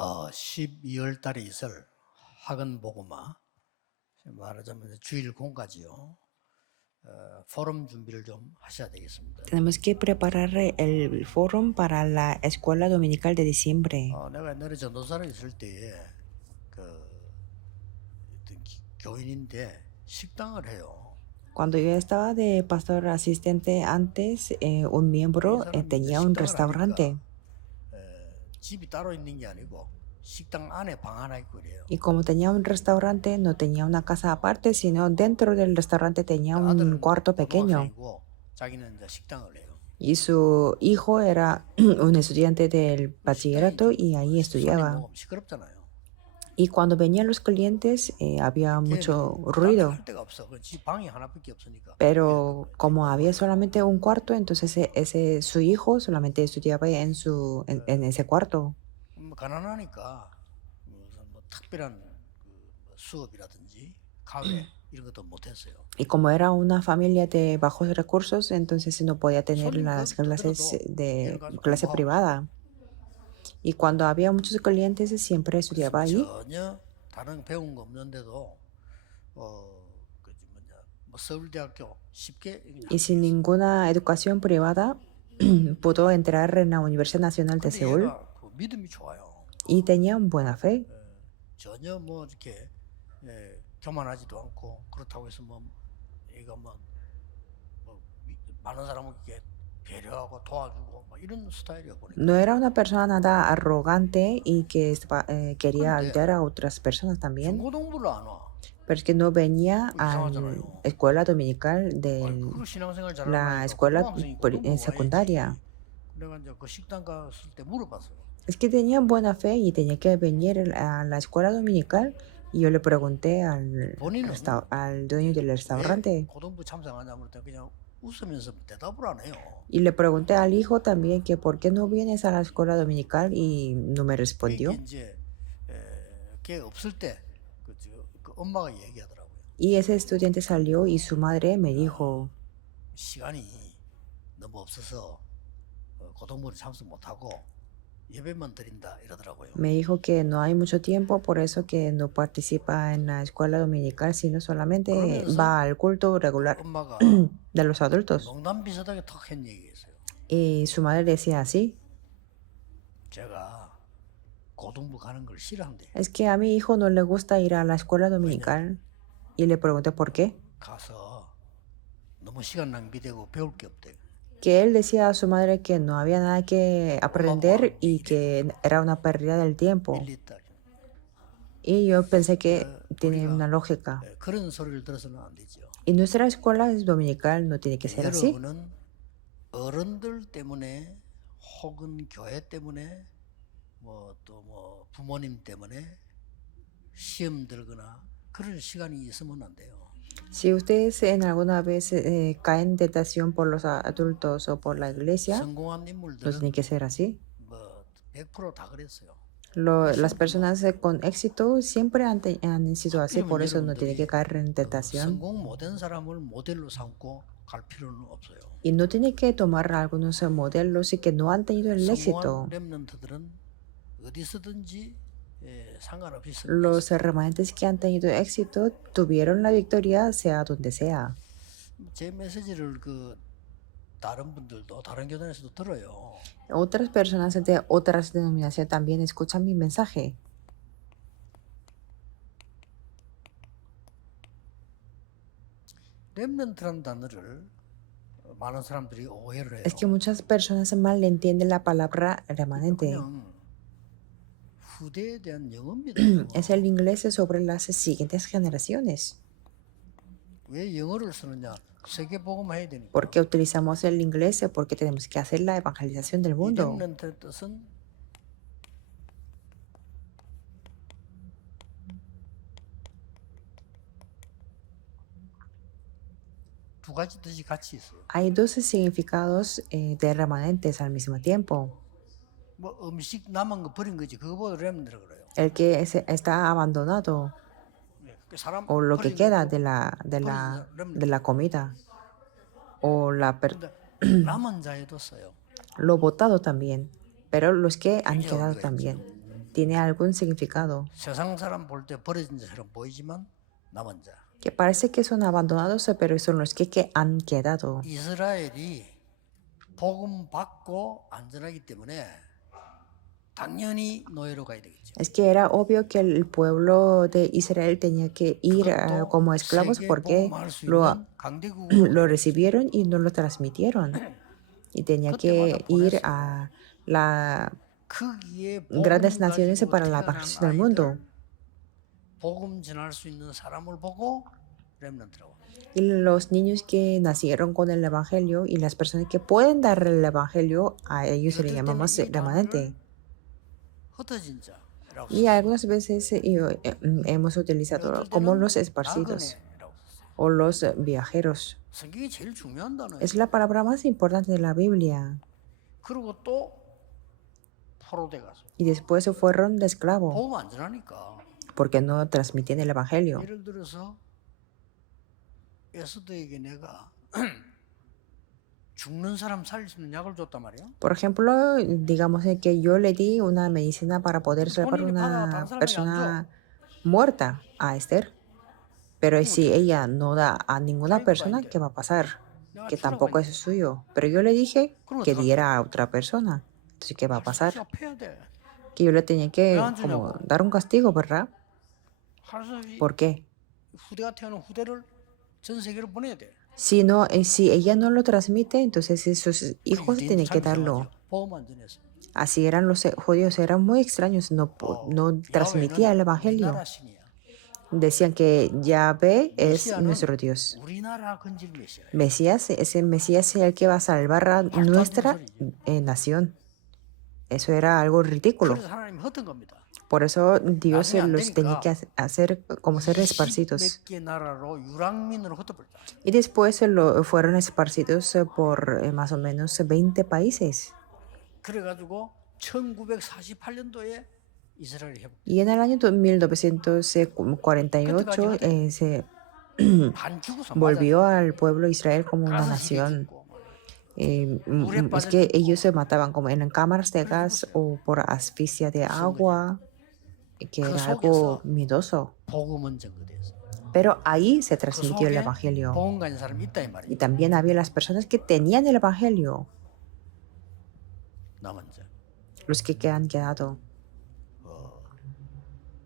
12월 달에 있을 학원 복음화, 말하자면 주일 공까지요. 포럼 준비를 좀 하셔야 되겠습니다. Tenemos que preparar el foro para la escuela dominical de diciembre. 내가 옛날에 전도사로 있을 때에 어떤 교인인데 식당을 해요. Cuando yo estaba de pastor asistente antes, un miembro tenía un restaurante. 집이 따로 있는 게 아니고 식당 안에 방 하나 있고 그래요. Y como tenía un restaurante, no tenía una casa aparte, sino dentro del restaurante tenía un cuarto pequeño. 자기는 이제 식당을 해요. Y su hijo era un estudiante del bachillerato y ahí estudiaba. 시끄럽잖아요. Y cuando venían los clientes había mucho ruido. 집 방이 하나밖에 없으니까. Pero como había solamente un cuarto, entonces su hijo solamente estudiaba en ese cuarto. 가난하니까 무슨 뭐 특별한 수업이라든지 가외 이런 것도 못했어요. Y como era una familia de bajos recursos, entonces no podía tener las clases de clase privada. Y cuando había muchos clientes, siempre estudiaba ahí. 전혀 다른 배운 거 없는데도 서울대학교 쉽게 Y sin ninguna educación privada, pudo entrar en la Universidad Nacional de Seúl 믿음이 좋아요. y tenía buena fe. 전혀 뭐 이렇게 교만하지도 않고 그렇다고 해서 뭐 얘가 뭐 많은 사람을 이렇게 배려하고 도와주고 뭐 이런 스타일이야 보니까. No era una persona nada arrogante y que quería ayudar a otras personas también. 중고등부를 안 와. Pero es que no venía a la escuela dominical de la escuela secundaria. 내가 이제 그 식당 갔을 때 물어봤어요. Es que tenía buena fe y tenía que venir a la escuela dominical. Y yo le pregunté al dueño del restaurante. 고등부 참석하냐 그랬더니 그냥 웃으면서 대답을 안 해요. Y le pregunté al hijo también que por qué no vienes a la escuela dominical y no me respondió. 이제 걔 없을 때 그 엄마가 얘기하더라고요. Y ese estudiante salió y su madre me dijo. 시간이 너무 없어서 고등부를 참석 못하고 예배만 드린다 이러더라고요. Me dijo que no hay mucho tiempo, por eso que no participa en la escuela dominical, sino solamente va al culto regular de los adultos. 농담 비슷하게 턱 한 얘기가 있어요. Y su madre decía así. 제가 고등부 가는 걸 싫어한대. Es que a mi hijo no le gusta ir a la escuela dominical. Y le pregunté por qué. 가서 너무 시간 낭비되고 배울 게 없대. Que él decía a su madre que no había nada que aprender y que era una pérdida del tiempo. Y yo pensé que tiene una lógica. 그런 소리를 들어서는 안 되죠. Y nuestra escuela dominical no tiene que ser así. 여러분은 어른들 때문에 혹은 교회 때문에 또 부모님 때문에 시험 들거나 그런 시간이 있으면 안 돼요. Si ustedes en alguna vez caen en tentación por los adultos o por la iglesia, no tiene que ser así. 100%다 그랬어요. Las personas con éxito siempre han sido así, por eso no tiene que caer en tentación. 성공 못한 사람을 모델로 삼고 갈 필요는 없어요. Y no tiene que tomar algunos modelos y que no han tenido el éxito. 렘넌트들은 어디서든지 상관없이 Los remanentes que han tenido éxito tuvieron la victoria sea donde sea. 제 메시지를 다른 분들도 다른 교단에서도 들어요. Otras personas de otras denominaciones también escuchan mi mensaje. 렘넌트라는 단어를 많은 사람들이 오해를 해요. Es que muchas personas mal entienden la palabra remanente. 후대에 대한 영어입니다. Es el inglés sobre las siguientes generaciones. 왜 영어를 쓰느냐? 세계 복음화해야 되니까. ¿Por qué utilizamos el inglés? Porque tenemos que hacer la evangelización del mundo. 렘넌트의 뜻은 두 가지 뜻이 같이 있어요. Hay dos significados de remanentes al mismo tiempo. 뭐 음식 남은 거 버린 거지. 그거보다 렘넌트라고 그래요. El que está abandonado o lo que queda de la comida o 남은 자에도 써요. lo botado también, pero los que han quedado también tiene algún significado, 세상 사람 볼 때 버려진 자처럼 보이지만 남은 자. que parece que son abandonados, pero son los que han quedado. 이스라엘이 복음 받고 안전하기 때문에 당연히 노예로 가야 되겠죠. Es que era obvio que el pueblo de Israel tenía que ir 그것도 como esclavos 세계 porque 복음할 수 lo, 있는 강대국으로 lo recibieron y no lo transmitieron. Y tenía que ir a las 거기에 grandes 복음 naciones 가지고 para la 태어난 paz del mundo. 아이들 복음 전할 수 있는 사람을 보고 렘넌트라고. Y los niños que nacieron con el Evangelio y las personas que pueden dar el Evangelio, a ellos se les 이것들 때문에 llamamos 이 remanente. 단어를 흩어진 자라고 Y 썼어요. algunas veces hemos utilizado 어떨 como 때는 los esparcidos 나그네라고 썼어요. o los viajeros. 성경이 제일 중요한 단어예요. Es la palabra más importante de la Biblia. 그리고 또 포로돼 가서 Y después se fueron de esclavo 복음 안 전하니까. porque no transmitían el Evangelio. 예를 들어서 에스더에게 내가 죽는 사람 살릴 수 있는 약을 줬단 말이에요. Por ejemplo, digamos que yo le di una medicina para poder salvar 본인이 받아가 다른 una 사람에게 안 줘. persona muerta a Esther. Pero si ella no da a ninguna persona, ¿qué va a pasar? 내가 Que 주라고 tampoco es 했는데 suyo. Pero yo le dije 그럼 que 어떡할 diera a otra persona. Entonces, ¿qué va a pasar? 해야 돼. Que yo le tenía que 왜안 como 주냐고. dar un castigo, ¿verdad? 하루살이 ¿Por qué? 후대가 태어난 후대를 전 세계로 보내야 돼. Si no, si ella no lo transmite, entonces sus 그 hijos 유대인들 tienen que 참 darlo. 이상하죠. 복음 안 전해서. Así eran los judíos, eran muy extraños, no transmitía el 야훼는 evangelio. 우리나라 신이야. Decían que Yahvé es 메시아는 nuestro Dios. 우리나라 건질 메시아예요. Mesías, ese Mesías es el que va a salvar a 말도 안 되는 nuestra 소리죠. nación. Eso era algo ridículo. 그래서 하나님이 헛된 겁니다. Por eso Dios 나중에 안 los tenía que 되니까 hacer como ser 20몇 esparcidos. 개 나라로 유랑민으로 흩어버렸다. Y después fueron esparcidos por más o menos 20 países. 그래가지고 1948년도에 이스라엘이 회복. Y en el año 1948 se 반죽어서 volvió 맞았어. al pueblo de Israel como una 가스실에 nación. 죽고 뭐. Es que ellos se mataban como en cámaras de gas o por asfixia de agua, que 그 era algo 속에서 miedoso. 복음은 전거됐어. Pero ahí se 그 transmitió el 속에 evangelio. 복음 가진 사람이 있다 이 Y 말이야. también había las personas que tenían el evangelio, 남은 자. los que han quedado.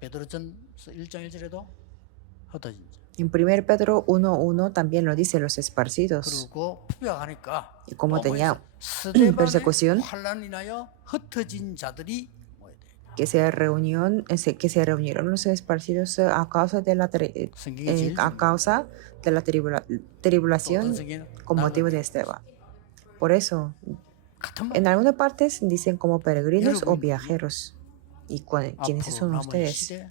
베드로전서 1장 1절에도 흩어진 자. En 1 Pedro 1:1 también lo dice, los esparcidos. 그리고 푸벼하니까 Y como tenía 스데반의 persecución, 환란이 나여 흩어진 자들이 모여야 돼. que que se reunieron los esparcidos a causa de la 성경이 제일 a 중요한 causa de la 또 어떤 tribulación 성경에는 con motivo de 나그네. Esteban. Por eso, 같은 en 말. algunas partes dicen como peregrinos o 여러분이 viajeros. ¿Y quiénes 앞으로 son 남은 ustedes? 시대,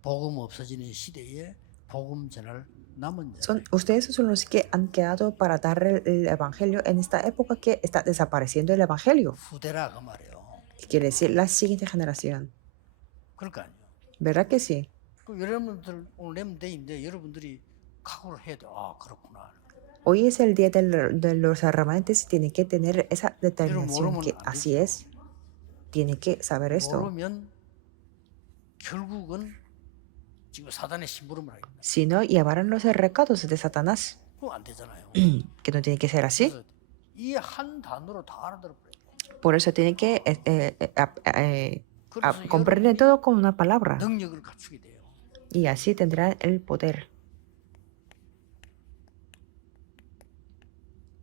복음 없어지는 시대에 복음 전할 남은 자. Ustedes son los que han quedado para dar el evangelio en esta época que está desapareciendo el evangelio. 후대라 그 말이에요. Que quiere decir la siguiente generación. 그럴 거 아니에요. ¿Verdad que sí? 그 여러분들 오늘 렘데이인데 여러분들이 각오를 해야 돼. 아 그렇구나. Hoy es el día de los remanentes y tienen que tener esa 여러분 determinación 모르면 que 안 así 되죠. es. Tiene que saber esto. 모르면 결국은 지금 사단의 심부름을 하겠다. Si no, llevarán los recados de Satanás. 그거 안 되잖아요. Que no tiene que ser así. 그래서 이 한 단어로 다 알아들어 버려요. Por eso tienen que 그래서 comprender 여러분이 todo con una palabra. 능력을 갖추게 돼요. Y así tendrán el poder.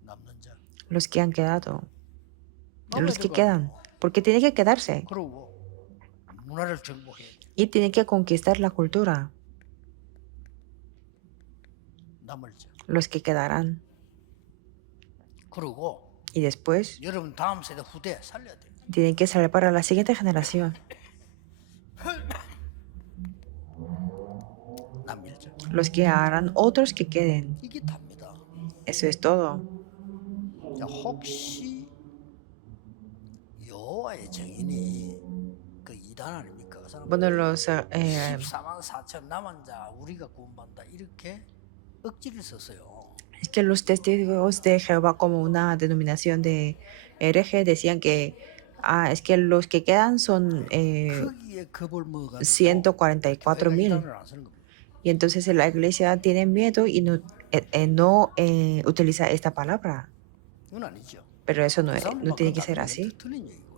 남는 자. Los que han quedado. 남아야 Los que 될거 quedan. 아니에요. Porque tienen que quedarse. 그러고 문화를 정복해야 돼. Y tienen que conquistar la cultura. 남을 자. Los que quedarán. 그러고 Y después 여러분 다음 세대 후대 살려야 돼. tienen que salir para la siguiente generación. 남일 자. Los que harán otros que queden. 이게 답니다. Eso es todo. 자, 혹시 여호와의 정인이 그 이단 아닙니까? 그 사람 Bueno, los 14만 4천 남은 자 우리가 구원받는다 이렇게 억지를 썼어요. es que los testigos de Jehová como una denominación de hereje decían que Es que los que quedan son 거기에 겁을 먹어가지고 144,000. 교회가 이단을 안 쓰는 겁니다. Y entonces la iglesia tiene miedo y no utiliza esta palabra. 그건 아니죠. Pero eso 그 사람들 no tiene 그건 que ser 나중에 así. 틀린 얘기고요.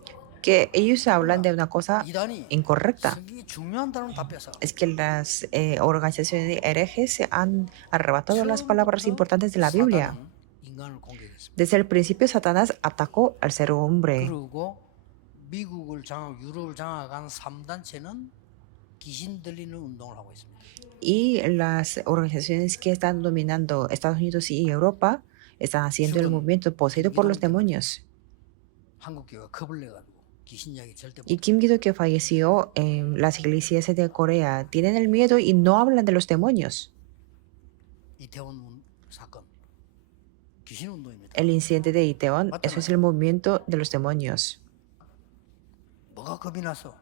Que ellos hablan 그러나 de una cosa 이단이 incorrecta. 성경이 중요한 단어는 다 뺏어. Es que las organizaciones herejes se han arrebatado las palabras 처음부터 importantes de la Biblia. 사단은 인간을 공격했습니다. Desde el principio, Satanás atacó al ser hombre. 그리고 미국을 유럽을 장악한 3단체는 귀신 들리는 운동을 하고 있습니다. Y las organizaciones que están dominando Estados Unidos y Europa están haciendo el movimiento poseído por los demonios. 한국교회가 겁을 내가지고 귀신 이야기 절대 Y 못. Kim Gi-do, que falleció en las iglesias de Corea, tienen el miedo y no hablan de los demonios. 이태원 사건 귀신 운동입니다. El incidente de Itaewon, eso es el movimiento de los demonios. 뭐가 겁이 나서?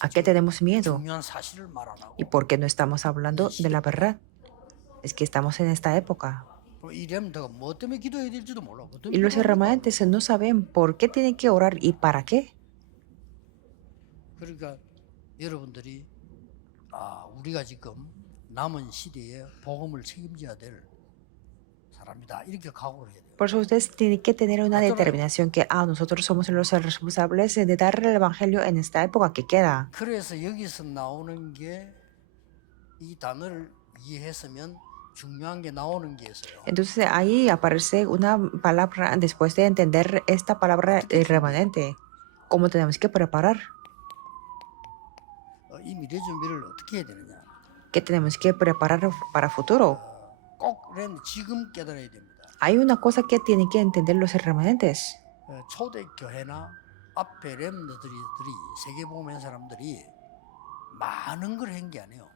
¿A qué tenemos miedo? 중요한 사실을 말 안 하고. ¿Y por qué no estamos hablando de la verdad? Es que estamos en esta época. 이 렘드가 뭐 때문에 기도해야 될지도 몰라. 뭐 때문에 Y los 기도해야 될지도 remanentes no saben por qué tienen que orar y para qué. 몰라. 그러니까 여러분들이 우리가 지금 남은 시대에 복음을 책임져야 될 사람이다. 이렇게 각오를 해야 돼요. Por eso ustedes tienen que tener una determinación que nosotros somos los responsables de dar el evangelio en esta época que queda. 그래서 여기서 나오는 게 이 단어를 이해했으면 중요한 게 나오는 게 있어요. Entonces ahí aparece una palabra después de entender esta palabra remanente. ¿Cómo tenemos que preparar? 이 미래 준비를 어떻게 해야 되느냐? ¿Qué tenemos que preparar para futuro? 꼭 지금 깨달아야 됩니다. Hay una cosa que tienen que entender los remanentes. 초대 교회나 앞에 렘너들이 세계복음의 사람들이 많은 걸 한 게 아니에요.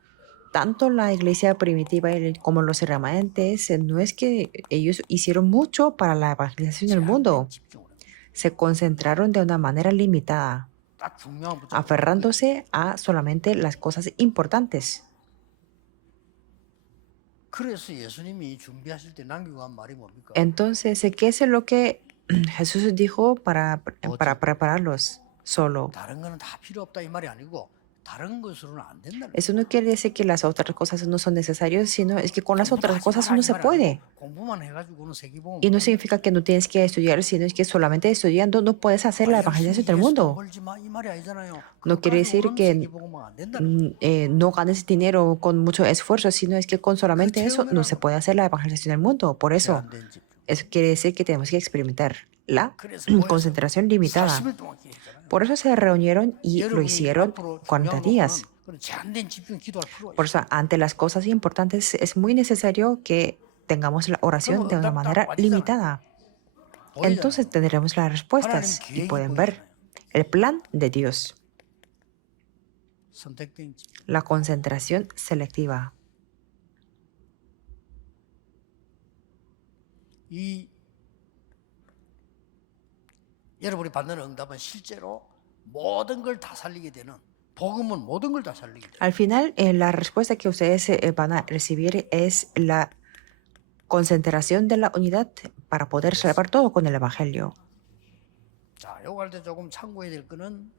Tanto la iglesia primitiva como los remanentes, no es que ellos hicieron mucho para la evangelización del mundo. Se concentraron de una manera limitada, 딱 중요한 부분. aferrándose a solamente las cosas importantes. 그래서 예수님이 준비하실 때 남기고 한 말이 뭡니까? Entonces, ¿qué es lo que Jesús dijo para prepararlos solo? 다른 거는 다 필요 없다 이 말이 아니고 다른 것으로는 안 된다는. Eso no quiere decir que las otras cosas no son necesarias, sino es que con las otras cosas no se puede. 공부만 해가지고는 세계복음. Y no significa que no tienes que estudiar, sino es que solamente estudiando no puedes hacer la evangelización del mundo. No quiere decir que no ganes dinero con mucho esfuerzo, sino es que con solamente eso no se puede hacer la evangelización del mundo. Por eso quiere decir que tenemos que experimentar la concentración limitada. Por eso se reunieron y lo hicieron 40 días. Por eso, ante las cosas importantes, es muy necesario que tengamos la oración de una manera limitada. Entonces tendremos las respuestas y pueden ver el plan de Dios. La concentración selectiva. 여러분이 받는 응답은 실제로 모든 걸 다 살리게 되는 복음은 모든 걸 다 살리게 돼요. Al final, la respuesta que ustedes van a recibir es la concentración de la unidad para poder salvar todo con el Evangelio. 자, 요거 할 때 조금 참고해야 될 거는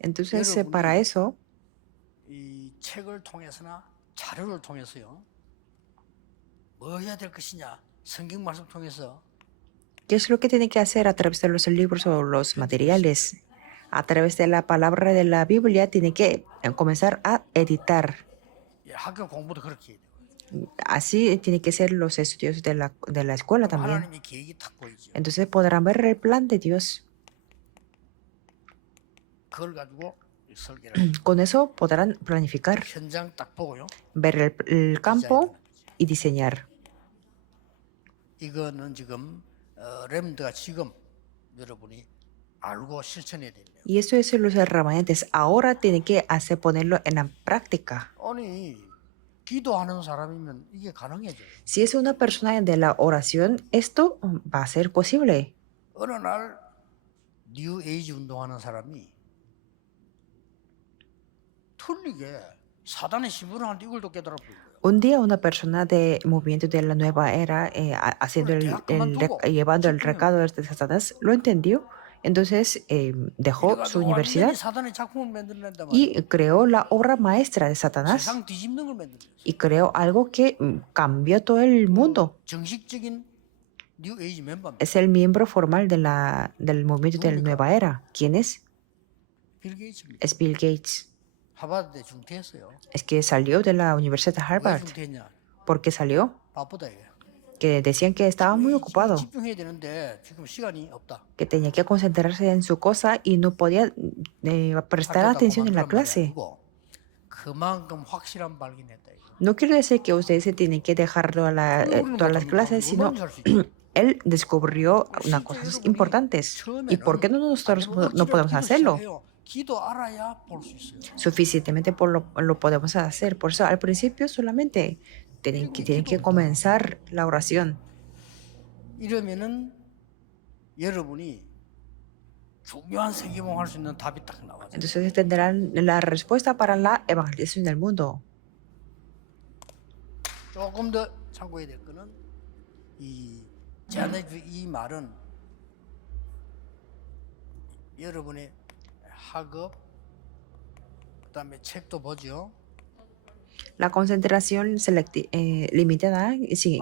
Entonces, para eso, 이 책을 통해서나 자료를 통해서요. 뭐 해야 될 것이냐? 성경 말씀 통해서 ¿qué es lo que tiene que hacer a través de los libros o los materiales? A través de la palabra de la Biblia tiene que comenzar a editar. 학교 공부도 그렇게 해야 돼요. Así tiene que ser los estudios de la escuela también. 하나님의 계획이 탁 보이죠. Entonces podrán ver el plan de Dios. 그걸 가지고 설계를 Con eso podrán planificar, 현장 딱 보고요. ver el campo y diseñar. 이거는 지금 렘드가 지금 여러분이 알고 실천해야 돼요. Y eso es los remanentes. Ahora tienen que ponerlo en la práctica. 아니 기도하는 사람이면 이게 가능해져요. Si es una persona de la oración, esto va a ser posible. 어느 날 뉴 에이지 운동하는 사람이 틀리게 사단의 심부를 하는데 이걸 또 깨달아 버린 거예요. Un día una persona del movimiento de la nueva era, haciendo llevando el recado de Satanás, lo entendió. Entonces dejó su 이래가지고 완전히 universidad 사단의 작품을 만들어낸단 y 말이에요. creó la obra maestra de Satanás 세상 뒤집는 걸 만들었어요. y creó algo que cambió todo el mundo. 정식적인 뉴 에이지 멤버입니다. Es el miembro formal del movimiento de la nueva era. ¿Quién es? 빌 게이츠입니다. Es Bill Gates. 하버드대 중퇴했어요. Es que salió de la Universidad de 왜 Harvard. 중퇴했냐? ¿Por qué salió? 바쁘다 이게. Que decían que estaba muy ocupado, 집중해야 되는데 지금 시간이 없다. que tenía que concentrarse en su cosa y no podía prestar atención en la clase. 그만큼 확실한 발견했다. 이거. No quiero decir que ustedes se tienen que dejarlo a todas las clases, sino él descubrió unas cosas importantes. ¿Y por qué no nosotros no podemos hacerlo? 기도 알아야 볼 수 있어요. Suficientemente lo podemos hacer. Por eso al principio solamente tienen que comenzar la oración. 이러면은 여러분이 중요한 세계봉 할 수 있는 답이 딱 나와요. Entonces tendrán la respuesta para la evangelización del mundo. 조금 더 참고해야 될 거는 이 말은 여러분의 학업 그다음에 책도 보죠. La concentración limitada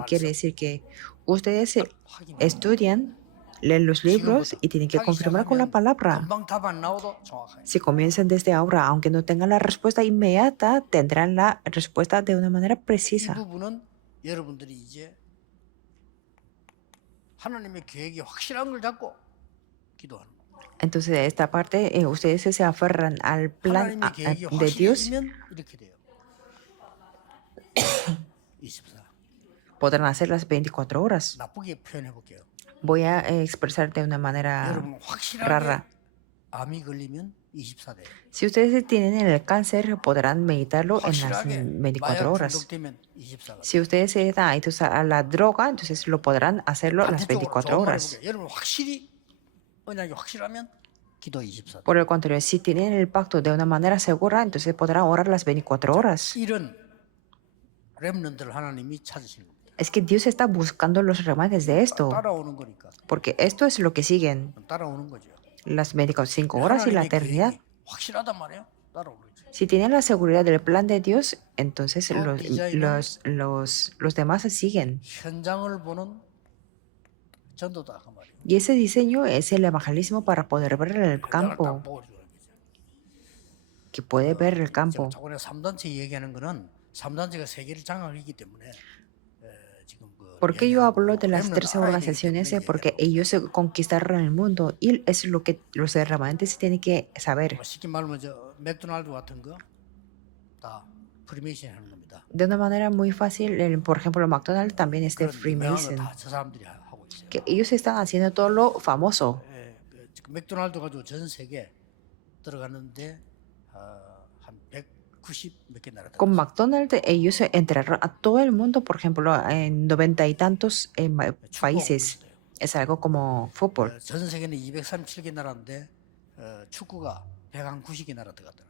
quiere decir que ustedes estudian, leen los libros y tienen que confirmar con la palabra. 금방 답 안 나와도 정확해요. Si comienzan desde ahora, aunque no tengan la respuesta inmediata, tendrán la respuesta de una manera 이 precisa. 부분은 여러분들이 이제 하나님의 계획이 확실한 걸 잡고 기도하는 거예요. Entonces, de esta parte, ustedes se aferran al plan 하나님의 계획이 de Dios, 확실해지면 이렇게 돼요. 24. podrán hacer las 24 horas. 나쁘게 표현해 볼게요. Voy a expresar de una manera 여러분 확실하게 rara. 암이 걸리면 24 돼요. Si ustedes tienen el cáncer, podrán meditarlo en las 확실하게 24 마약 horas. 중독되면 24가 돼요. Si ustedes se dan adictos a la droga, entonces lo podrán hacerlo las 반대쪽으로 24 좋은 말을 horas. 해볼게요. 여러분 확실히 언약이 확실하면 기도 24 돼요. Por el contrario, si tienen el pacto de una manera segura, entonces podrán orar las 24 horas. 이런 렘넌트를 하나님이 찾으시는 거예요. Es que Dios está buscando los remanentes de esto, 따라오는 거니까. porque esto es lo que siguen 따라오는 거죠. las 25 horas y la 하나님의 eternidad. 계획이 확실하단 말이에요. 따라오는 거죠. Si tienen la seguridad del plan de Dios, entonces los demás se siguen. 현장을 보는 전도다 그 말이에요. Y ese diseño es el evangelismo para poder ver el 현장을 딱 campo, 보여주는 거죠. que puede ver el 제가 campo. 저번에 3단체 얘기하는 거는 3단체가 세계를 장악했기 때문에 지금 ¿Por qué yo hablo de las 13 organizaciones? Porque ellos conquistaron el mundo y es lo que los remanentes tienen que saber. 쉽게 말하면 저 맥도날드 같은 거 다 프리메이션 하는 겁니다. De una manera muy fácil, por ejemplo, McDonald's también es de 그런 유명한 Freemason, 거다저 사람들이 하고 있어요. que ellos están haciendo todo lo famoso. 지금 맥도날드 가지고 전 세계 들어갔는데 한 190 몇 개 나라 Con 들어갔어요. McDonald's ellos entraron a todo el mundo, por ejemplo, en 90 y tantos países. Es algo como fútbol. 전 세계는 237개 나라인데 축구가 190개 나라 들어갔다.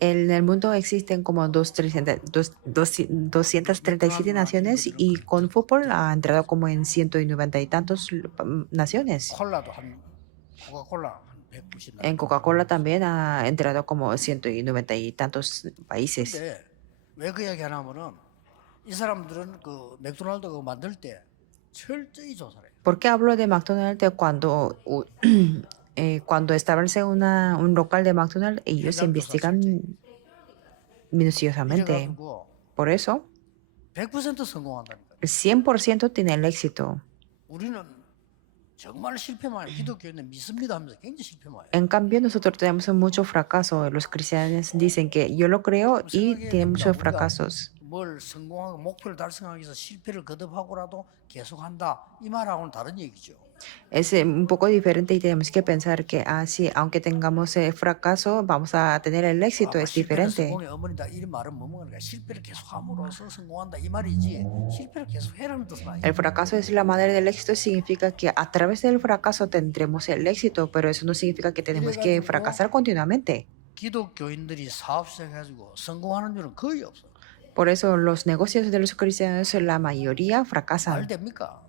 En el mundo existen como 237 naciones y con fútbol ha entrado como en 190 y tantos naciones. 콜라도 한 코카콜라 한 190 나라. En Coca-Cola también ha entrado como 190 y tantos países. 근데 왜 그 이야기 하냐면은 이 사람들은 그 맥도날드가 만들 때 철저히 조사를 해요. ¿Por qué hablo de McDonald's? Cuando establece un local de McDonald's, ellos investigan minuciosamente. 이래가지고 Por eso, 100% 성공한다니까. el 100% tiene el éxito. 우리는 정말 실패만 해요. 기독교는 믿습니다 하면서 굉장히 실패만 해요. En cambio, nosotros tenemos mucho fracaso. Los cristianos dicen que yo lo creo y tienen muchos fracasos. 뭘 성공하고 목표를 달성하기 위해서 실패를 거듭하고라도 계속한다. 이 말하고는 다른 얘기죠. Es un poco diferente y tenemos que pensar que, sí, aunque tengamos fracaso, vamos a tener el éxito. Es 실패는 diferente. 성공의 어머니다. 이 말은 뭐 뭐니까 실패를 계속함으로써 성공한다 이 말이지. 실패를 계속해라는 뜻은 아니에요. El fracaso es la madre del éxito, significa que a través del fracaso tendremos el éxito, pero eso no significa que tenemos que fracasar continuamente. 기독교인들이 사업 시작해가지고 성공하는 줄은 거의 없어. Por eso los negocios de los cristianos, la mayoría 말 fracasan. 됩니까?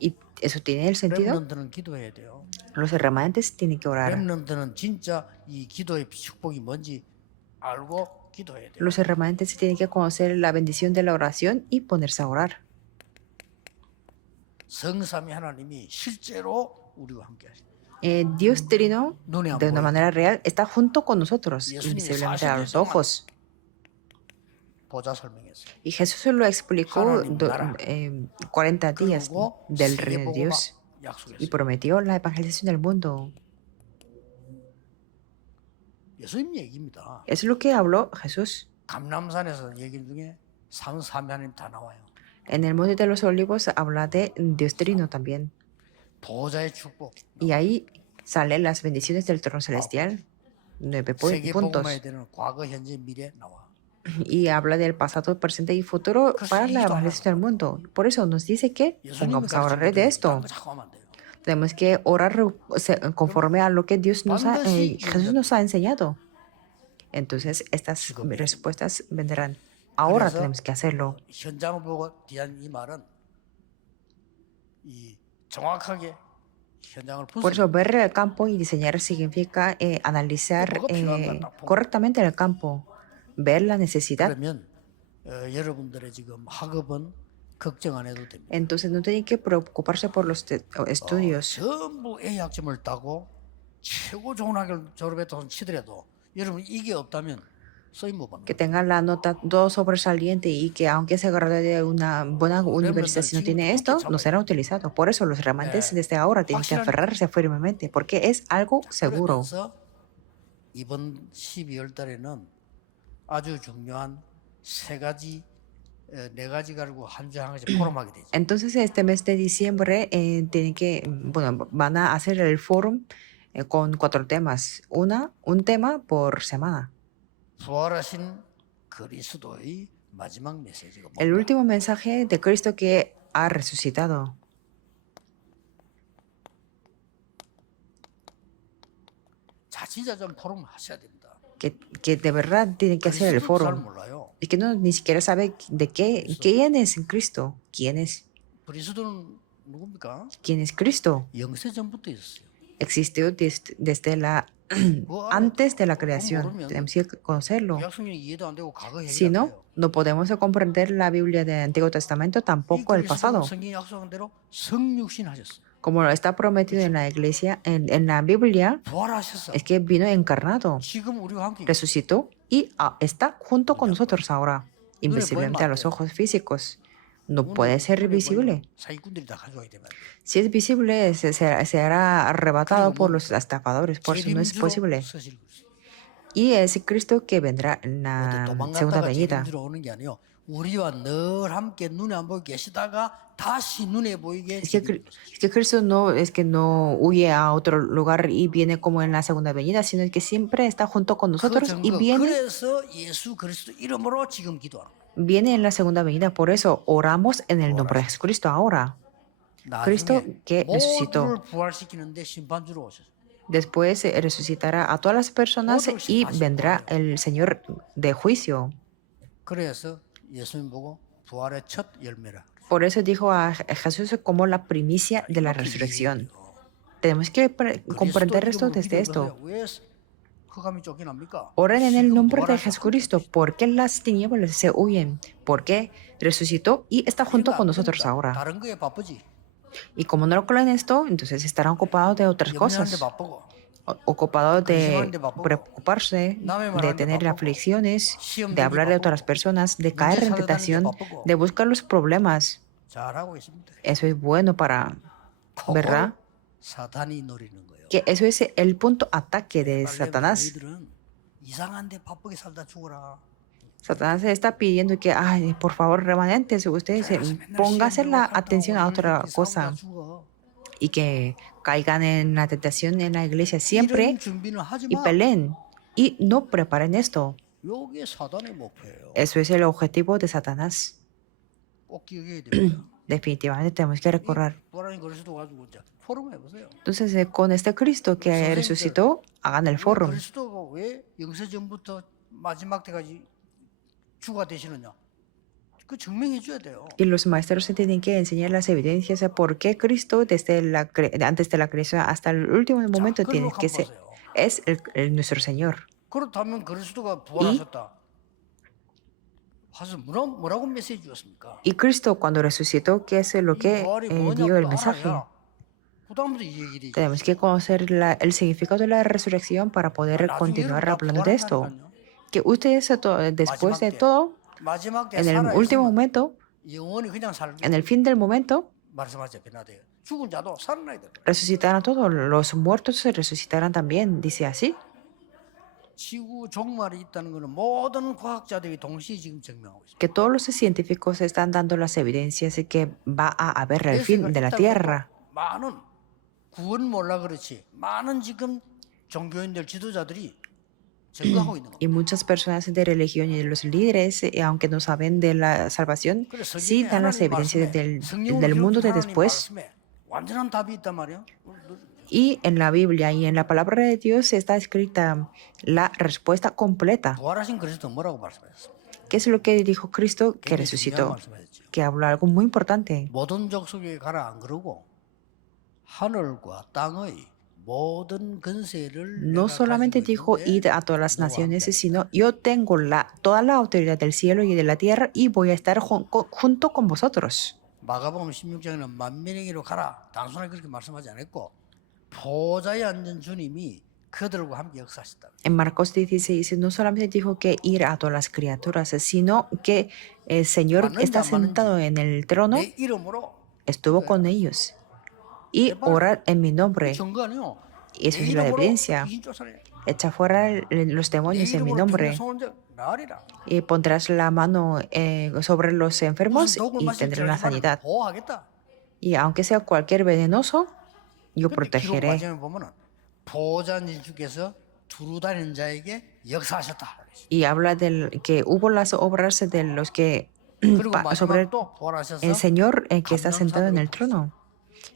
¿Y eso tiene el sentido? 렘넌트는 기도해야 돼요. Los remanentes tienen que orar. 렘넌트는 진짜 이 기도의 축복이 뭔지 알고 기도해야 돼요. Los remanentes tienen que conocer la bendición de la oración y ponerse a orar. 성삼위 하나님이 실제로 우리와 함께 하십니다. Dios Trino, 눈에 안 de una 보이게 manera real, está junto con nosotros, 예수님이 invisiblemente a 40년 los 동안 ojos. 보좌 설명했어요. Y Jesús lo explicó 하나님 나라. 40 días 그리고 del 세계 reino de 복음화 Dios y 약속했어요. prometió la evangelización del mundo. 예수님 얘기입니다. Es lo que habló Jesús. 감람산에서 얘기 중에 삼삼위 하나님 다 나와요. En el Monte de los Olivos habla de Dios Trino también. 보좌의 축복. Y ahí salen las bendiciones del trono celestial. 9 세계 puntos. 복음화에 대한 과거, 현재, 미래 나와. Y habla del pasado, presente y futuro para la evangelización del mundo. Por eso nos dice que 예수님이 pongamos a orar 가르치는 de 거 esto. 자꾸 하면 안 돼요. Tenemos que orar conforme a lo que Dios Jesús nos ha enseñado. Entonces, estas respuestas vendrán. Ahora 그래서 tenemos que hacerlo. 현장을 보고 뒤한 이 말은 이 정확하게 현장을 Por 분석. eso, ver el campo y diseñar significa analizar correctamente el campo, ver la necesidad. 그러면 여러분들의 지금 학업은 걱정 안 해도 됩니다. Entonces, no tienen que preocuparse por los estudios. 전부 A 학점을 따고 최고 좋은 학교를 졸업했다고 치더라도 여러분 이게 없다면 쓰임 못 받는 Que 거예요. tenga la nota 2 sobresaliente y que aunque se gradúe de una buena universidad, si no tiene esto, no será utilizado. Por eso los remanentes desde ahora tienen que aferrarse firmemente, porque es algo seguro. 그러면서 이번 12월 달에는 아주 중요한 네 가지 가지고 한 주 한 가지 포럼하게 되죠. Entonces, este mes de diciembre tienen que, bueno, van a hacer el foro con 4 temas. Un tema por semana. 부활하신 그리스도의 마지막 메시지가 El 뭔가? último mensaje de Cristo que ha resucitado. 자치자전 포럼 하셔야 됩니다. Que de verdad tienen que hacer el 그리스도 잘 foro. 몰라요. Es que no ni siquiera sabe de quién es Cristo. ¿Quién es? 그리스도는 누굽니까? ¿Quién es Cristo? 영세 전부터 있었어요. Existió desde antes de la creación. Tenemos que conocerlo. 구약성경 이해도 안 되고 과거 Si 얘기 안 no, 돼요. no podemos comprender la Biblia del Antiguo Testamento, 이 tampoco el 그리스도는 pasado. 성경이 약속한 대로 성육신 하셨어요. Como lo está prometido en la iglesia, en la Biblia, 부활하셨어. es que vino encarnado, 지금 우리와 함께 resucitó y está junto con nosotros ahora, invisiblemente a los ojos físicos. No puede ser visible. 사기꾼들이 다 가져가게 되면 Si es visible, será arrebatado por los estafadores. Por eso no es posible. 서실 그리스도. Y es Cristo que vendrá en la segunda 도망갔다가 venida. 재림주로 오는 게 아니요. 우리와 늘 함께 눈에 안 보이게 계시다가 다시 눈에 보이게 Es que, 재림주로. es que Cristo no es que no huye a otro lugar y viene como en la segunda venida, sino que siempre está junto con 그 nosotros y 증거. viene, 그래서 예수 그리스도 이름으로 지금 기도하는 거예요. viene en la segunda venida. Por eso oramos en el nombre de Jesucristo ahora. Cristo 나중에 que resucitó. 모두를 부활시키는데 심판주로 오셨어요. Después resucitará a todas las personas y vendrá el Señor de juicio. 그래서 예수님 보고 부활의 첫 열매라. Por eso dijo a Jesús como la primicia de la resurrección. Tenemos que comprender esto desde esto. 왜 흑암이 쫓겨납니까? Oren en el 지금 nombre de 부활하신 Jesucristo. ¿Por qué las tinieblas se huyen? Porque resucitó y está junto con nosotros ahora. 다른 거에 바쁘지. Y como no lo creen esto, entonces estarán ocupados de otras 염려하는데 cosas. 바쁘고 Ocupados de preocuparse, de tener aflicciones, de hablar de otras personas, de caer en tentación, de buscar los problemas. 잘하고 있습니다. Eso es bueno para, ¿verdad? 사탄이 노리는 거예요. Que eso es el punto ataque de 빨리 Satanás. 너희들은 이상한데 바쁘게 살다 죽어라. Satanás está pidiendo que, ay, por favor, remanentes, ustedes pónganse la atención a otra cosa y que caigan en la tentación en la iglesia siempre 이런 준비는 하지 y 마. peleen y no preparen esto. 요게 사단의 목표예요. Eso es el objetivo de Satanás. 꼭 기억해야 됩니다. Definitivamente tenemos que recordar. 부활하신 그리스도 가지고 이제 포럼 해보세요. Entonces, con este Cristo que resucitó, hagan el foro. 그리스도가 왜 영세 전부터 마지막 때까지 주가 되시느냐? 그 증명해 줘야 돼요. Y los maestros se tienen que enseñar las evidencias de por qué Cristo antes de la creación hasta el último 자, momento 그걸 tiene 한번 que ser, 보세요. es nuestro Señor. 그렇다면 그리스도가 Y, 부활하셨다. 하셔서 뭐라고 메시지 주었습니까? y Cristo cuando resucitó, ¿qué es lo 이 que 부활이 dio el 뭐냐고도 mensaje? 알아야 그다음부터 이 얘기를 Tenemos que conocer el significado de la resurrección para poder 나중에 continuar 여러분 다 hablando de esto. 부활한다니까요. Que ustedes después 마지막 de 때 todo, 마지막 때 en el último 살아있으면 momento, 영원히 그냥 살고 en el fin del momento, 말씀하죠. 변화돼요. 죽은 자도 살아나야 돼요. resucitarán todos. Los muertos se resucitarán también, dice así. 지구 종말이 있다는 것은 모든 과학자들이 동시에 지금 증명하고 있습니다. Que todos los científicos están dando las evidencias de que va a haber el fin de la tierra. 많은 구원 몰라 그렇지. 많은 지금 종교인들 지도자들이 증거하고 있는 겁니다. Y muchas personas de religión y de los líderes, aunque no saben de la salvación, sí dan las evidencias del mundo de después. 완전한 답이 있단 말이에요. Y en la Biblia y en la palabra de Dios está escrita la respuesta completa. 부활하신 그리스도 뭐라고 말씀하셨습니까? ¿Qué es lo que dijo Cristo que 굉장히 중요한 resucitó? 말씀하셨죠. Que habló algo muy importante. 모든 족속에 가라 안 그러고 하늘과 땅의 모든 권세를 No 내가 solamente 가지고 dijo 있는데 id a todas las 너와 naciones, 함께 sino yo tengo toda la autoridad del cielo y de la tierra y voy a estar junto con vosotros. 마가복음 16장에는 만민에게로 가라 단순하게 그렇게 말씀하지 않았고 보좌에 앉은 주님이 그들과 함께 역사하셨다. En Marcos 16 no solamente dijo que ir a todas las criaturas, sino que el Señor está sentado en el trono, 내 이름으로 estuvo con ellos y orar en mi nombre. 증거 아니요. Y eso 내 es la 이름으로 evidencia. 귀신 쫓아내. Echa fuera los 내 demonios en mi 이름으로 nombre 병든 손자 나으리라. y pondrás la mano sobre los enfermos 무슨 독을 y 마실지 tendrán la sanidad. 보호하겠다. Y aunque sea cualquier venenoso, yo 근데 기록 protegeré. 마지막에 보면은 보좌님 주께서 두루 다니는 자에게 역사하셨다. Y habla del que hubo las obras de los que 그리고 sobre 마지막 또 부활하셔서 el Señor que está sentado en el trono.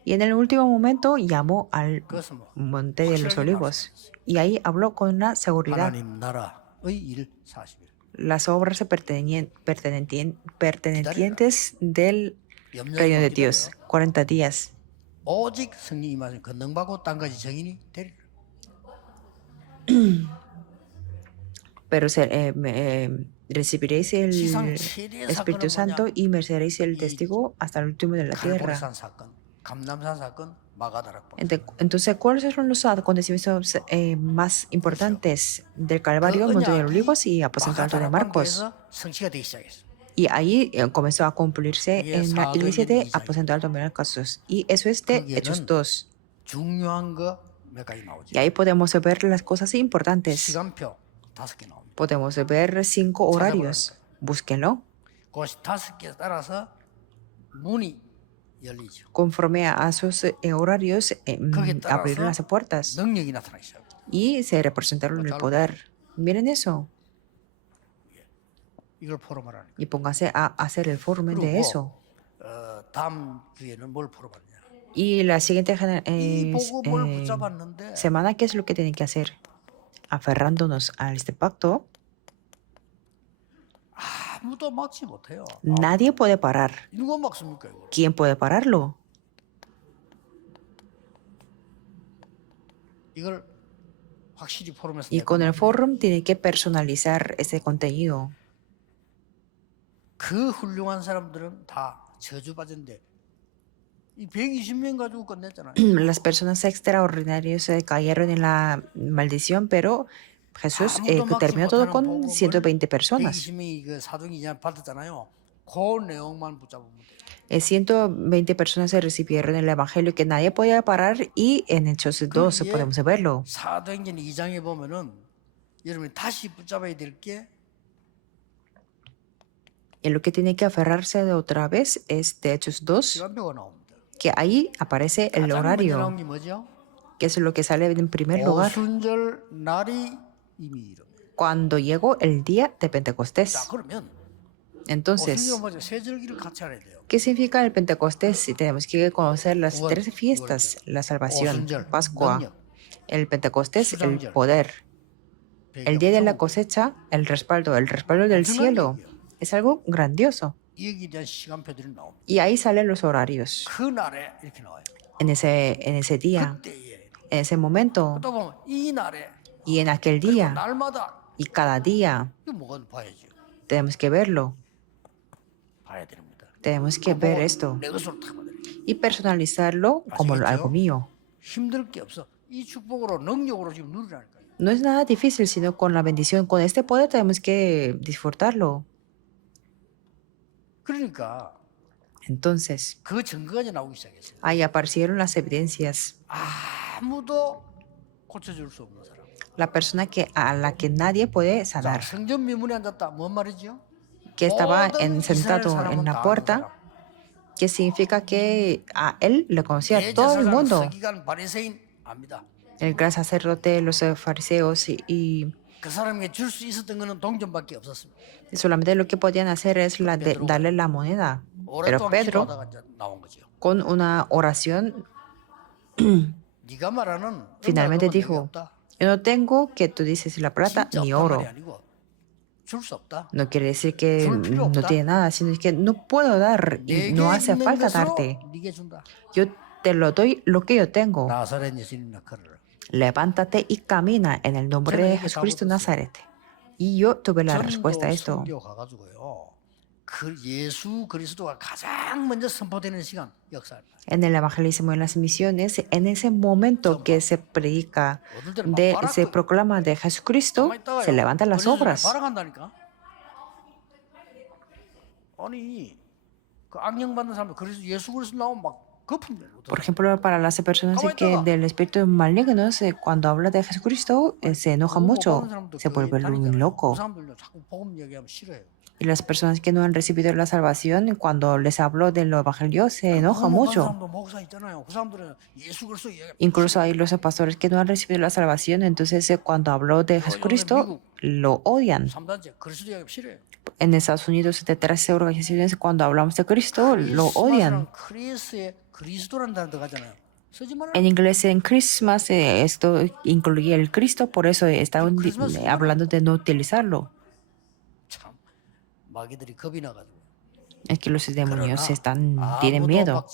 Y en el último momento llamó al 그것은 뭐 monte de los olivos. Y ahí habló con una seguridad. 하나님 나라의 일 40일. Las obras pertenecientes del reino de Dios. 40 días. 오직 성령 임하신 권능받고 땅까지 정인이 되리라. Pero recibiréis el 지상 최대 Espíritu 사건은 Santo 뭐냐? y me seréis el testigo hasta el último de la tierra. 갈보리산 사건, 감남산 사건, 마가다락방. Entonces, ¿cuáles son los acontecimientos más importantes del Calvario, Monte de Olivos y Aposento Alto de Marcos? 성취가 되기 시작했어. Y ahí comenzó a cumplirse en la iglesia de Aposento Alto de Marcos. Y eso es de Hechos 2. 중요한 거 몇 가지 나오죠. Y ahí podemos ver las cosas importantes. 시간표 5개 나옵니다. Podemos ver 5 horarios. Búsquenlo. 그 5개 따라서 문이 열리죠. Conforme a esos horarios, 거기에 abrieron 따라서 las puertas 능력이 나타나기 시작해요. y se representaron el poder. Miren eso. 이걸 포럼하라는 Y póngase a hacer el formen de eso. 다음 주에는 뭘 포럼하느냐. Y la siguiente 이 복음을 붙잡았는데 semana, ¿qué es lo que tienen que hacer? Aferrándonos a este pacto, 아무도 막지 못해요. nadie puede parar. 누가 막습니까 이거? ¿Quién puede pararlo? 이걸 확실히 포럼에서 Y con el forum tiene que personalizar ese contenido. 그 훌륭한 사람들은 다 저주받은데 이 120명 가지고 끝냈잖아요. Las personas extraordinarias cayeron en la maldición, pero Jesús terminó todo con 120 personas. 120명이 그 사도행전 받았잖아요. 그 내용만 붙잡으면 돼요. 120 personas se recibieron el evangelio que nadie podía parar y en Hechos 2 podemos verlo. 사도행전 2장에 보면은 여러분이 다시 붙잡아야 될 게 Y lo que tiene que aferrarse de otra vez es de Hechos 2, 시간표가 나옵니다. que ahí aparece el 가장 먼저 horario, 나온 게 뭐죠? que es lo que sale en primer lugar 오순절 날이 이미 이릅니다. cuando llegó el día de 자, Pentecostés. 그러면 Entonces, 오순절 뭐죠? 세 절기를 같이 알아야 돼요. ¿qué significa el Pentecostés? Si tenemos que conocer las tres fiestas, la salvación, 오순절, Pascua, 능력, el Pentecostés, el 수장절, poder, el día de la 배경, cosecha, el respaldo del cielo. Es algo grandioso. 여기에 대한 시간표들이 나옵니다. Y ahí salen los horarios. 그 날에 이렇게 나와요. En ese día, 그때에. en ese momento, 그러다 보면 이 날에 y en aquel 그리고 día, 날마다 y cada día. 이거 뭐가 봐야죠. Tenemos que verlo. 봐야 됩니다. Tenemos que ver esto 내 것으로 다 받아들여요. y personalizarlo como algo mío. 힘들 게 없어. 이 축복으로 능력으로 지금 누리라니까요. No es nada difícil, sino con la bendición, con este poder tenemos que disfrutarlo. 그러니까 Entonces, 그 증거가 이제 나오기 시작했어요. ahí aparecieron las evidencias. 아무도 고쳐줄 수 없는 사람. La persona a la que nadie puede 자, sanar, 성전 미문에 앉았다. 뭔 말이죠? que estaba 모든 이스라엘 sentado 사람은 en la 다 아는 puerta, 사람. que significa que a él le conocía todo el 대제사장, mundo. 서기관, 바리새인 압니다. El gran sacerdote, los fariseos y 그 사람에게 줄 수 있었던 것은 동전밖에 없었습니다. solamente lo que podían hacer es la de darle la moneda. Pero 오랫동안 Pedro, 기도하다가 이제 나온 거죠. con una oración, 네가 말하는 finalmente 은혜로는 내게 dijo, 없다. yo no tengo que tú dices la plata 진짜 ni 없단 oro. 말이 아니고 줄 수 없다. No quiere decir que 줄 필요 no 없다. tiene nada, sino es que no puedo dar y 내게 no hace 있는 falta 것으로 darte. 네게 준다. Yo te lo doy lo que yo tengo. 나사렛 예수님이나 걸어라. Levántate y camina en el nombre de Jesucristo de Nazaret. Y yo tuve la respuesta a 전도 esto. 선교 가가지고요. 그 예수 그리스도가 가장 먼저 선포되는 시간 역사. En el evangelismo y en las misiones, en ese momento que se predica, se proclama de Jesucristo, se levantan las obras. 발악한다니까. 아니 그 악령 받는 사람들 그래서 예수 그리스도 나오면 막 거품돼요. Por ejemplo, para las personas que del espíritu maligno, cuando habla de Jesucristo, se enoja mucho, se vuelve un loco. 사람들도 자꾸 복음 얘기하면 싫어해요. Y las personas que no han recibido la salvación, cuando les hablo del evangelio, se enoja mucho. Incluso hay los pastores que no han recibido la salvación, entonces cuando hablo de Jesucristo, lo odian. En Estados Unidos, de 13 organizaciones, cuando hablamos de Cristo, lo odian. En inglés, en Christmas, esto incluye el Cristo, por eso está hablando de no utilizarlo. Es que los demonios tienen miedo.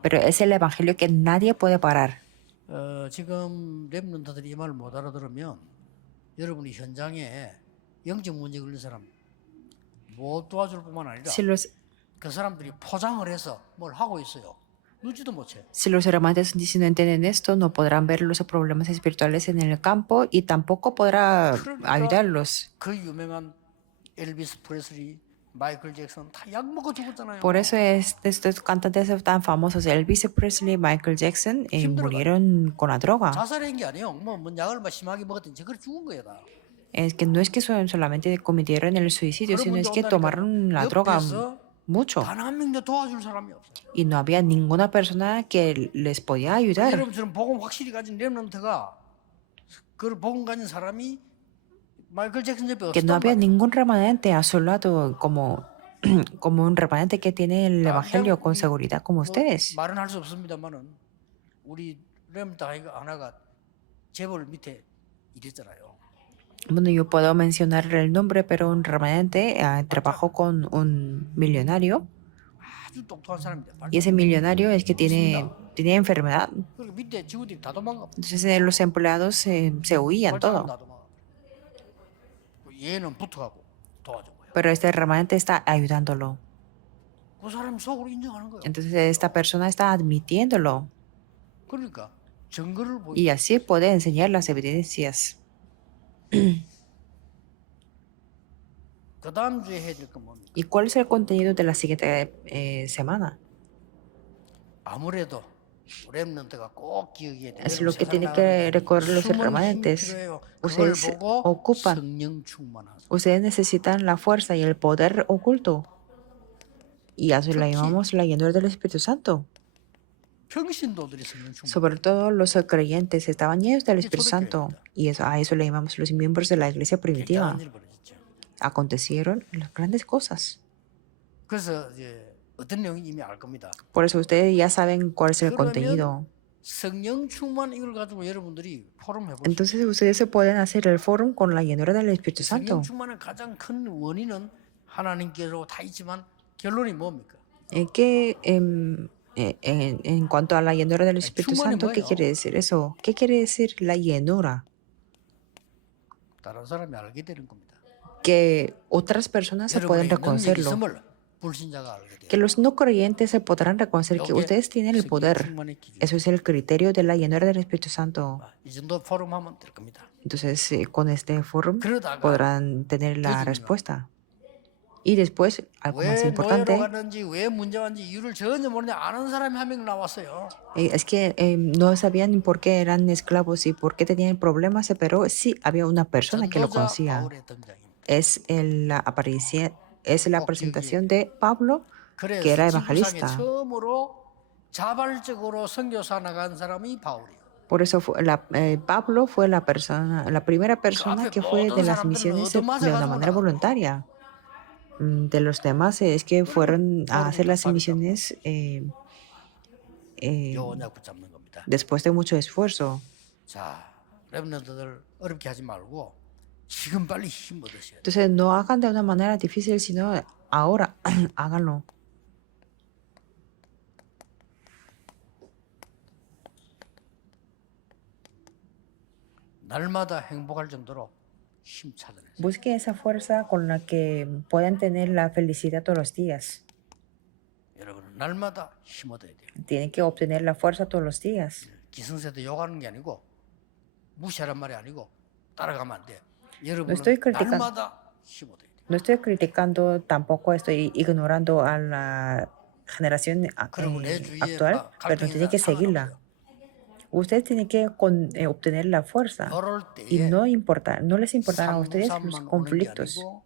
Pero es el evangelio que nadie puede parar. 지금 렘넌트들이 이 말을 못 알아들으면 여러분이 현장에 영적 문제 걸린 사람 못 도와줄 뿐만 아니라 그 사람들이 포장을 해서 뭘 하고 있어요. 누지도 못해. Si los hermanos no entienden esto, no podrán ver los problemas espirituales en el campo y tampoco podrá ayudarlos. 그 유명한 엘비스 프레슬리, 마이클 잭슨 다 약 먹고 죽었잖아요. Por eso estos cantantes tan famosos, Elvis Presley, Michael Jackson, murieron con la droga. 자살한 게 아니에요. 뭐 약을 심하게 먹었더니 그래 죽은 거야 다. Es que no es que solamente cometieron el suicidio, sino es que tomaron la droga mucho. 단 한 명도 도와줄 사람이 없어. Y no había ninguna persona que les podía ayudar. 여러분처럼 복음 확실히 가진 렘넌트가 그 복음 가진 사람이 Que no había ningún remanente a su lado como un remanente que tiene el evangelio con seguridad como ustedes. 말은 할 수 없습니다만은 우리 렘넌트 하나가 재벌 밑에 일했잖아요. Bueno, yo puedo mencionar el nombre, pero un remanente trabajó con un millonario. 아주 똑똑한 사람인데. Y ese millonario es que tenía enfermedad. 밑에 직원들이 다 도망가. Entonces los empleados se huían todo. 얘는 붙어가고 도와주고요. Pero este remanente está ayudándolo. 그 사람 속으로 인정하는 거예요. Entonces esta persona está admitiéndolo. 그러니까 증거를 보여. Y así puede enseñar las evidencias. 그다음 주에 해야 될 건 뭡니까? ¿Y cuál es el contenido de la siguiente semana? 아무래도 렘넌트가 꼭 기억해야 돼요. Es lo que tiene que recordar los remanentes. Ustedes ocupan, 성령 충만하소. ustedes necesitan la fuerza y el poder oculto. Y a eso le llamamos la llenura del Espíritu Santo. 평신도들이 성령 충만. Sobre todo los creyentes estaban llenos del Espíritu Santo. Y a eso le llamamos los miembros de la iglesia primitiva. Acontecieron las grandes cosas. 그래서 이제 어떤 내용이 이미 알 겁니다. Por eso ustedes ya saben cuál es el contenido. 성령 충만 이걸 가지고 여러분들이 포럼 해보세요. Entonces ustedes se pueden hacer el foro con la llenura del Espíritu Santo. 성령 충만의 가장 큰 원인은 하나님께로 다 있지만 결론이 뭡니까? En cuanto a la llenura del 아니, Espíritu 충만이 Santo, ¿qué quiere 뭐예요? decir eso? ¿Qué quiere decir la llenura? 다른 사람이 알게 되는 겁니다. Que otras personas se pueden 여러분의 능력이 reconocerlo. 있음을 불신자가 알게 Que 돼요. los no creyentes se podrán reconocer que 요게 ustedes tienen el 성령 poder. 충만의 기준. Eso es el criterio de la llenura del Espíritu Santo. 이 정도 포럼 하면 될 겁니다. Entonces, con este foro 그러다가 podrán tener la 중요한 respuesta. Y después, algo más 왜 노예로 importante, 갔는지 왜 문제 왔는지 이유를 전혀 모르는데 아는 사람이 한 명 나왔어요. es que no sabían por qué eran esclavos y por qué tenían problemas, pero sí había una persona que lo 전도자 conocía. 바울의 등장입니다. Es la 꼭 presentación de Pablo, que era 그래서 지구상에 evangelista. 처음으로 자발적으로 선교사 나간 사람이 바울이에요. Por eso Pablo fue la primera persona que fue de las misiones de una manera voluntaria. De los demás es que fueron a hacer las misiones 요 언약 붙잡는 겁니다. después de mucho esfuerzo. 자, 렘넌트들 어렵게 하지 말고 지금 빨리 힘 얻으셔야 돼요. Entonces no hagan de una manera difícil, sino ahora háganlo. 날마다 행복할 정도로 힘 찾아내세요. Busque esa fuerza con la que puedan tener la felicidad todos los días. 여러분은 날마다 힘 얻어야 돼요. Tienen que obtener la fuerza todos los días. 기성세대 욕하는 게 아니고 무시하란 말이 아니고 따라가면 안 돼요. 여러분은 estoy criticando. 날마다 힘 얻어야 돼요. No estoy criticando, tampoco estoy ignorando a la generación 그리고 내 주위에 actual, 막 pero 갈등이 tiene que seguirla. 상관없어요. Ustedes tienen que obtener la fuerza 그럴 y 때에 no les importarán a ustedes los 삼삼만 오는 게 conflictos. 아니고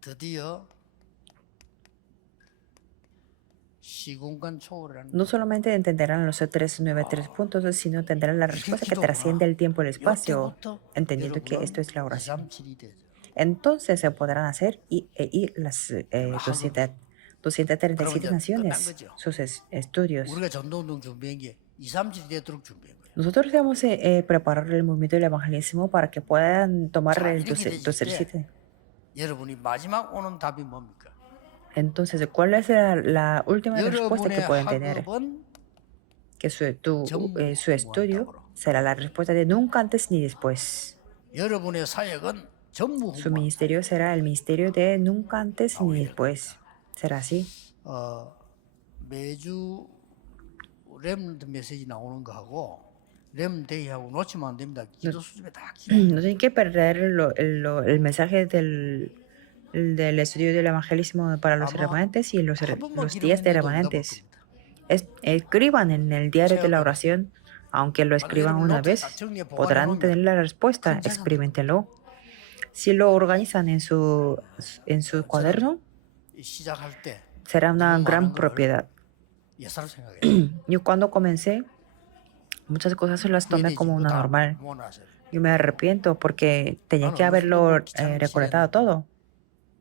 드디어 시공간 초월이라는 No solamente entenderán los 393 puntos, sino tendrán la respuesta que trasciende el tiempo y el espacio, 이때부터 entendiendo que esto es la 여러분은 oración. 237이 되죠. Entonces se podrán hacer y las 237 그러면 naciones, 이제 끝난 거죠. sus estudios. 우리가 전도운동 준비한 게 237이 되도록 준비한 거예요. Nosotros debemos preparar el movimiento del evangelismo para que puedan tomar 자, el 이렇게 되실 237. 여러분이 마지막 오는 답이 뭡니까? Entonces, ¿cuál es la última respuesta que 여러분의 pueden tener? 학업은 Que su estudio 전무후무한답으로. será la respuesta de nunca antes ni después. 여러분의 사역은 Su 전무후무한. ministerio será el ministerio de nunca antes ni después. Será así. 매주 렘넌트 메시지 나오는 거하고 렘데이하고 놓치면 안 됩니다. 기도 수집에 다 기도. No tienen que perder el mensaje del estudio del evangelismo para los remanentes y los días de remanentes. Escriban en el diario de la oración, aunque lo escriban una vez, podrán tener la respuesta, experimentenlo. Si lo organizan en su cuaderno, 시작할 때 será una 너무 gran 많은 걸 propiedad. 예사로 생각해요. Yo cuando comencé, muchas cosas se las tomé como una normal. Yo me arrepiento porque tenía que haberlo recolectado todo.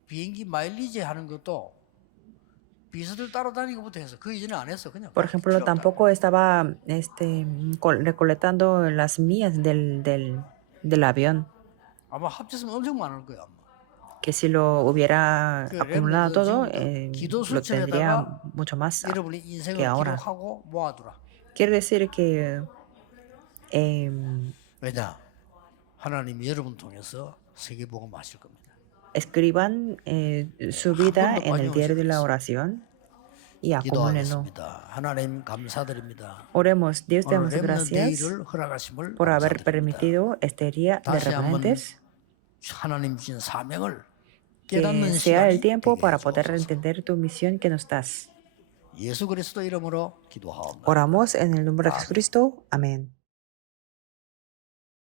비행기 마일리지 하는 것도 비서들 따라다니고부터 해서 그 이전에 안 했어. 그냥 Por ejemplo, tampoco estaba recolectando las millas del avión, 아마 합쳤으면 엄청 많을 거야. 아마. que si lo hubiera 그 acumulado todo, 기도 lo tendría 수첩에다가 mucho más 여러분의 인생을 que ahora. 기록하고 모아두라. Quiere decir que 왜냐? 하나님이 여러분 통해서 세계복음 하실 겁니다. escriban su vida en el diario de la oración y acumúlenlo. 기도하겠습니다. 하나님 감사드립니다. Oremos, Dios te 오늘 damos gracias 렘넌데이를 허락하심을 por haber 감사드립니다. permitido este día de 다시 한번 remanentes. 하나님 주신 사명을 Que 깨닫는 sea el 시간이 tiempo 되게 para poder 해주옵소서. entender tu misión que nos das. 예수 그리스도 이름으로 기도하옵나이다. Oramos en el nombre de Jesucristo. Amén.